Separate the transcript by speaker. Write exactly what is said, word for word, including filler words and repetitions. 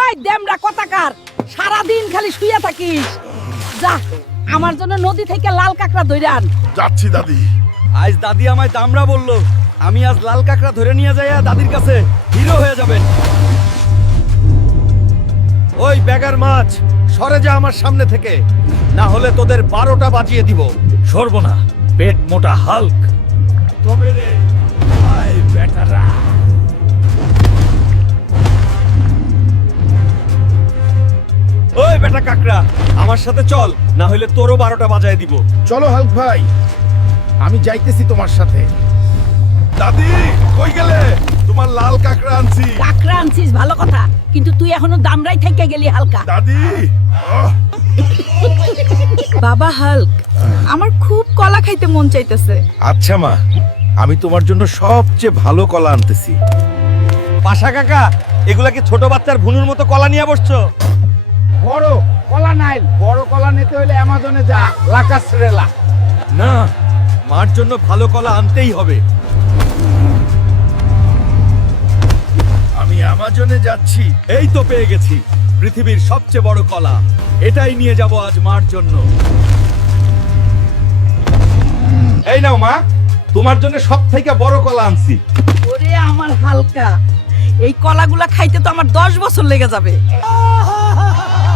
Speaker 1: ওই দেমরা কথাকার সারাদিন খালি শুয়ে থাকিস যা আমার জন্য নদী থেকে লাল কাঁকড়া ধরে আন।
Speaker 2: যাচ্ছি দাদি।
Speaker 3: আজ দাদি আমায় দামড়া বললো, আমি আজ লাল কাঁকড়া ধরে নিয়ে যাই দাদির কাছে হিরো হয়ে যাবেন। ওই ব্যাগার মাছ সরে যা আমার সামনে থেকে, না হলে তোদের বারোটা বাজিয়ে দিব।
Speaker 4: সরবো না, পেট মোটা হাল্ক।
Speaker 2: তবে রে আয় বেটারা।
Speaker 3: ওই বেটা কাকড়া আমার সাথে চল, না হলে তোরও বারোটা বাজায় দিব।
Speaker 2: চলো হাল্ক ভাই, আমি যাইতেছি তোমার সাথে। দাদি কই গেলে? তোমার লাল কাঁকড়া আনছি।
Speaker 1: কাঁকড়া আনছিস ভালো কথা, কিন্তু তুই এখনো দামরাই থেকে গেলি হালকা।
Speaker 2: দাদি আহ,
Speaker 5: বাবা হাল্ক, আমার খুব কলা খাইতে মন চাইতেছে।
Speaker 2: আচ্ছা মা, আমি তোমার জন্য সবচেয়ে ভালো কলা আনতেছি।
Speaker 3: পাশা কাকা, এগুলা কি ছোট বাচ্চার ভুনুর মতো কলা নিয়ে বসছো?
Speaker 2: বড় কলা নাই, বড় কলা নিতে হলে অ্যামাজনে যা, লাকাসরেলা।
Speaker 3: না, মার জন্য ভালো কলা আনতেই হবে।
Speaker 2: আমি অ্যামাজনে যাচ্ছি।
Speaker 3: এই তো পেয়ে গেছি পৃথিবীর সবচেয়ে বড় কলা, এটাই নিয়ে যাব আজ মার জন্য।
Speaker 2: এই নাও মা, তোমার জন্য সব থেকে বড় কলা আনছি।
Speaker 1: ওরে আমার হালকা, এই কলাগুলা খাইতে তো আমার দশ বছর লেগে যাবে।